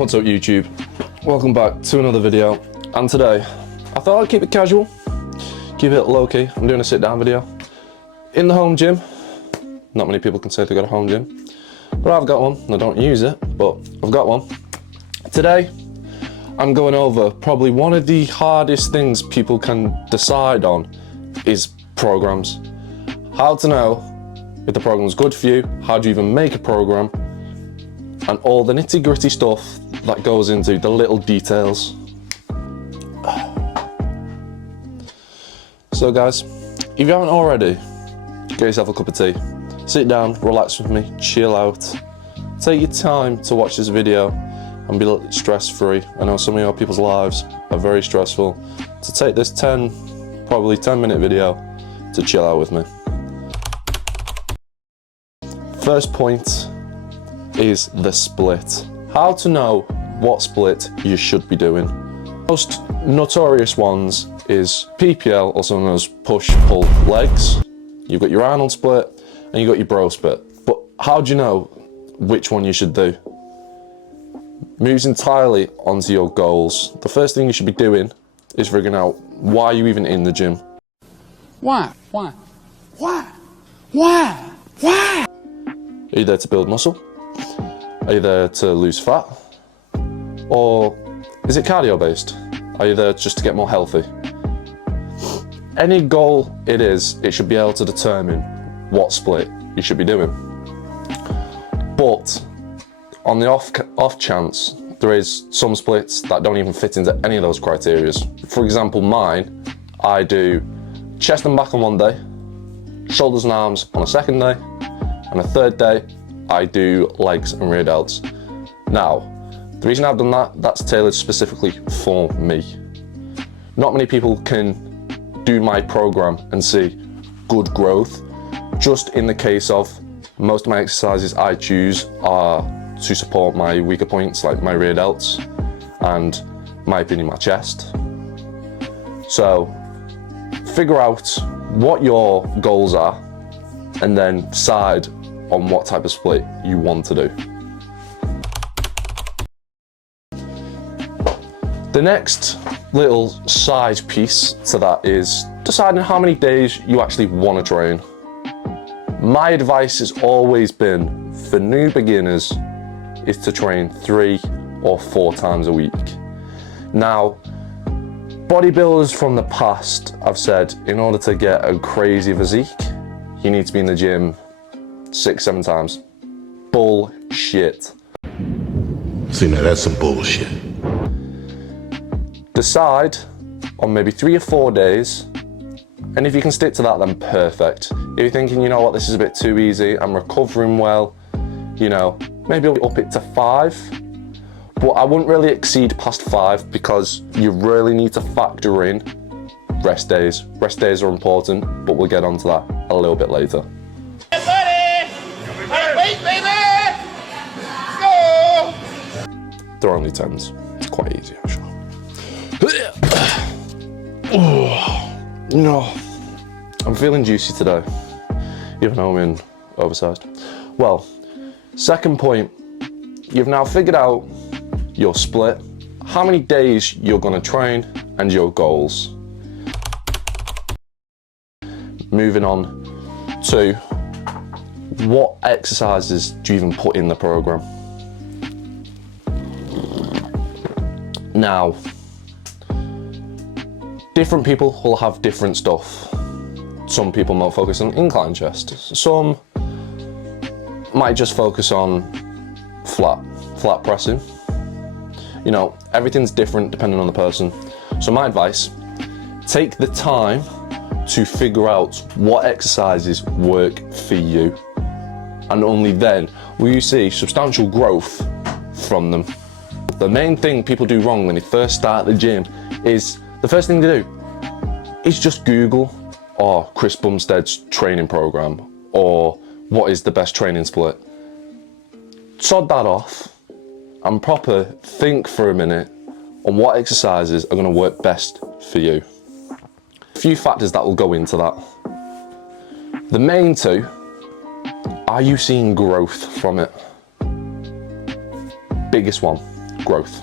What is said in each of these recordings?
What's up YouTube? Welcome back to another video, and today I thought I'd keep it casual, keep it low-key. I'm doing a sit-down video in the home gym. Not many people can say they've got a home gym, but I've got one and I don't use it, but I've got one. Today I'm going over probably one of the hardest things people can decide on is programs. How to know if the program's good for you, how do you even make a program, and all the nitty-gritty stuff that goes into the little details. So guys, if you haven't already, get yourself a cup of tea, sit down, relax with me, chill out, take your time to watch this video and be a little stress-free. I know some of your people's lives are very stressful, so take this probably 10-minute video to chill out with me. First point is the split. How to know what split you should be doing. Most notorious ones is PPL, also known as push-pull legs. You've got your Arnold split and you've got your bro split. But how do you know which one you should do? Moves entirely onto your goals. The first thing you should be doing is figuring out why you're even in the gym. Why? Are you there to build muscle? Are you there to lose fat? Or is it cardio based? Are you there just to get more healthy? Any goal it should be able to determine what split you should be doing. But on the off chance, there is some splits that don't even fit into any of those criteria. For example, mine, I do chest and back on one day, shoulders and arms on a second day, and a third day, I do legs and rear delts. Now, the reason I've done that, that's tailored specifically for me. Not many people can do my program and see good growth. Just in the case of most of my exercises I choose are to support my weaker points, like my rear delts and, in my opinion, my chest. So, figure out what your goals are and then decide on what type of split you want to do. The next little side piece to that is deciding how many days you actually want to train. My advice has always been, for new beginners, is to train 3 or 4 times a week. Now, bodybuilders from the past have said in order to get a crazy physique, you need to be in the gym 6-7 times. Bullshit. See, now that's some bullshit. Decide on maybe 3 or 4 days, and if you can stick to that, then perfect. If you're thinking, you know what, this is a bit too easy, I'm recovering well, you know, maybe I'll up it to 5, but I wouldn't really exceed past 5 because you really need to factor in rest days. Rest days are important, but we'll get onto that a little bit later. They're only 10s. It's quite easy, actually. No, I'm feeling juicy today, even though I'm in oversized. Well, second point, you've now figured out your split, how many days you're going to train, and your goals. Moving on to what exercises do you even put in the program? Now, different people will have different stuff. Some people might focus on incline chest. Some might just focus on flat pressing. You know, everything's different depending on the person. So my advice, take the time to figure out what exercises work for you, and only then will you see substantial growth from them. The main thing people do wrong when they first start the gym is, the first thing to do is just Google, Chris Bumstead's training program, or what is the best training split. Sod that off and proper think for a minute on what exercises are going to work best for you. A few factors that will go into that. The main 2, are you seeing growth from it? Biggest one, growth.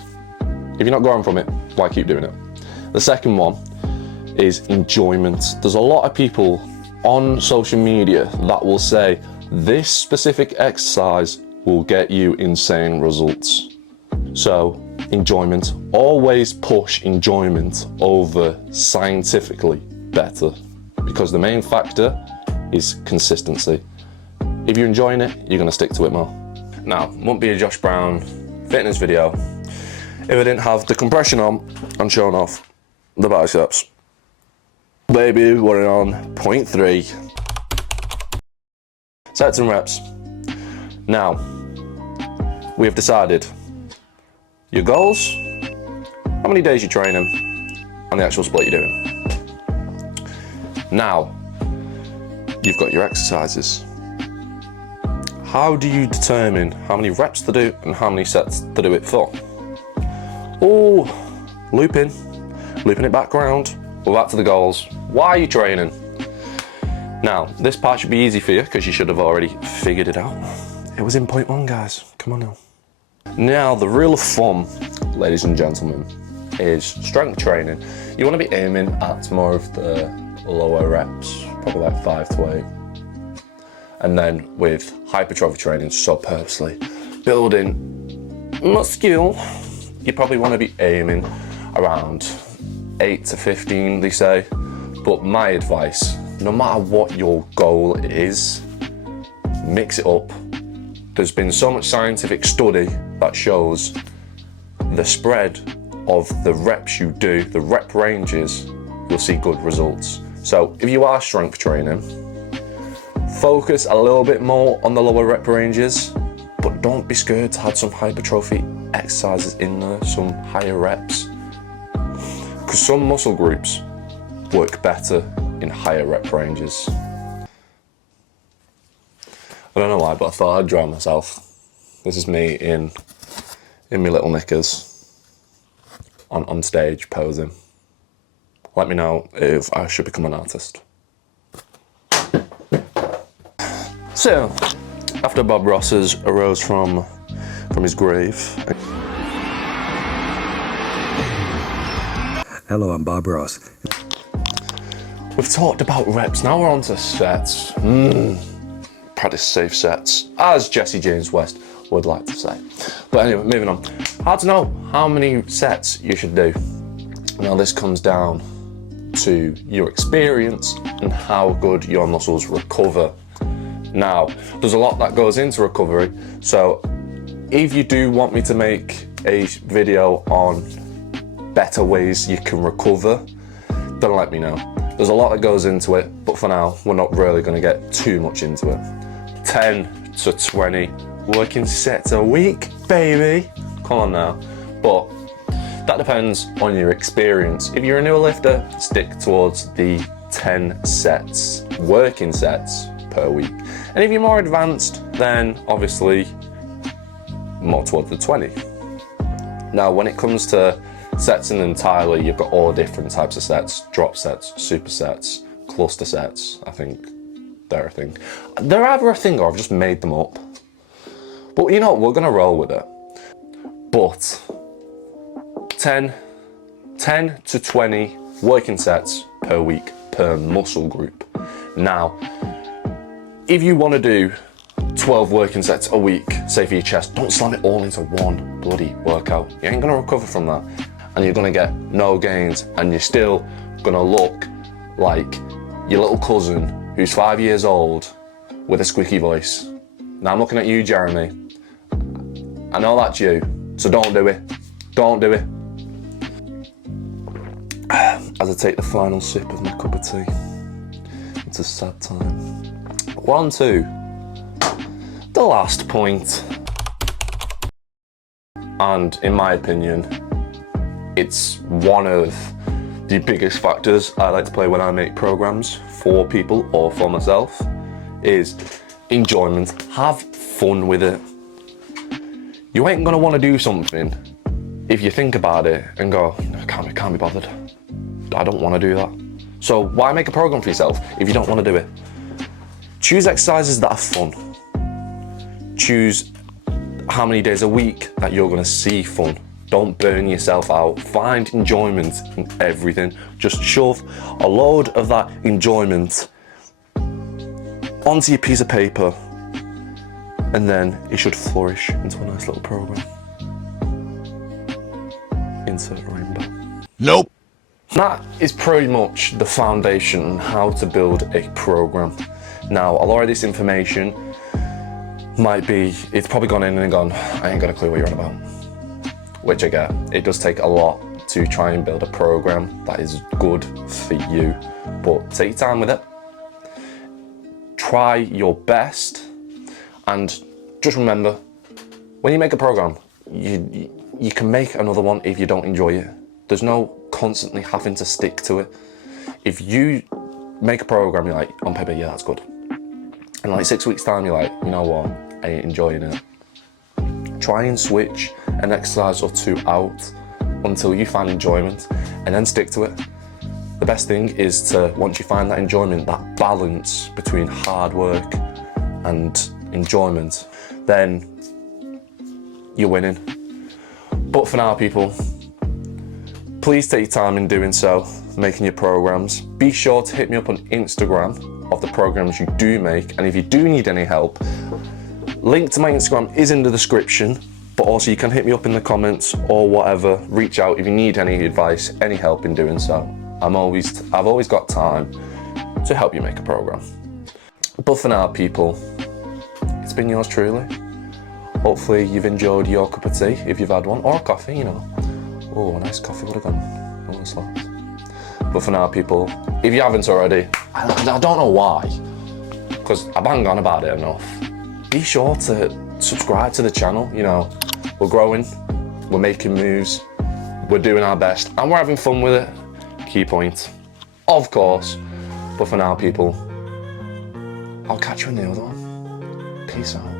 If you're not growing from it, why keep doing it? The second one is enjoyment. There's a lot of people on social media that will say this specific exercise will get you insane results. So enjoyment, always push enjoyment over scientifically better, because the main factor is consistency. If you're enjoying it, you're gonna stick to it more. Now, wouldn't be a Josh Brown fitness video if I didn't have the compression on and showing off the biceps. Baby, we're on 0.3 sets and reps. Now, we have decided your goals, how many days you're training, and the actual split you're doing. Now, you've got your exercises. How do you determine how many reps to do and how many sets to do it for? Oh, looping it back around. We're back to the goals. Why are you training? Now, this part should be easy for you because you should have already figured it out. It was in 0.1, guys. Come on now. Now, the real fun, ladies and gentlemen, is strength training. You want to be aiming at more of the lower reps, probably like 5 to 8. And then with hypertrophy training, so purposely building muscle, you probably want to be aiming around 8 to 15, they say. But my advice, no matter what your goal is, mix it up. There's been so much scientific study that shows the spread of the reps you do, the rep ranges, you'll see good results. So if you are strength training, focus a little bit more on the lower rep ranges, but don't be scared to add some hypertrophy exercises in there, some higher reps. Because some muscle groups work better in higher rep ranges. I don't know why, but I thought I'd draw myself. This is me in my little knickers on stage posing. Let me know if I should become an artist. So, after Bob Ross arose from his grave. Hello, I'm Bob Ross. We've talked about reps, now we're on to sets. Practice safe sets, as Jesse James West would like to say. But anyway, moving on. How to know how many sets you should do. Now this comes down to your experience and how good your muscles recover. Now, there's a lot that goes into recovery, so if you do want me to make a video on better ways you can recover, then let me know. There's a lot that goes into it, but for now, we're not really going to get too much into it. 10 to 20 working sets a week, baby. Come on now. But that depends on your experience. If you're a newer lifter, stick towards the 10 sets, working sets per week. And if you're more advanced, then obviously more towards the 20. Now, when it comes to sets in entirely, you've got all different types of sets: drop sets, supersets, cluster sets. I think they're a thing. They're either a thing or I've just made them up. But you know what, we're gonna roll with it. But 10 to 20 working sets per week per muscle group. Now, if you want to do 12 working sets a week, say for your chest, don't slam it all into one bloody workout. You ain't gonna recover from that. And you're gonna get no gains, and you're still gonna look like your little cousin who's 5 years old with a squeaky voice. Now I'm looking at you, Jeremy. I know that's you, so don't do it. Don't do it. As I take the final sip of my cup of tea, it's a sad time. We're on to the last point. And in my opinion, it's one of the biggest factors I like to play when I make programs for people or for myself, is enjoyment. Have fun with it. You ain't gonna want to do something if you think about it and go, I can't be bothered. I don't want to do that. So why make a program for yourself if you don't want to do it? Choose exercises that are fun. Choose how many days a week that you're going to see fun. Don't burn yourself out. Find enjoyment in everything. Just shove a load of that enjoyment onto your piece of paper, and then it should flourish into a nice little program. Insert rainbow. Nope. That is pretty much the foundation on how to build a program. Now, a lot of this information it's probably gone in and gone, I ain't got a clue what you're on about. Which I get. It does take a lot to try and build a program that is good for you, but take your time with it. Try your best, and just remember, when you make a program, you can make another one if you don't enjoy it. There's no constantly having to stick to it. If you make a program, you're like, on paper, yeah, that's good. And like 6 weeks time, you're like, you know what, I ain't enjoying it. Try and switch an exercise or two out until you find enjoyment, and then stick to it. The best thing is to, once you find that enjoyment, that balance between hard work and enjoyment, then you're winning. But for now, people, please take your time in doing so, making your programs. Be sure to hit me up on Instagram of the programs you do make, and if you do need any help, link to my Instagram is in the description, but also you can hit me up in the comments or whatever. Reach out if you need any advice, any help in doing so. I've always got time to help you make a program. But for now, people, it's been yours truly. Hopefully you've enjoyed your cup of tea, if you've had one, or a coffee, you know. Oh, a nice coffee would have gone. Oh, slaps. But for now, people, if you haven't already, I don't know why, because I bang on about it enough. Be sure to subscribe to the channel. You know, we're growing, we're making moves, we're doing our best, and we're having fun with it. Key point, of course. But for now, people, I'll catch you in the other one. Peace out.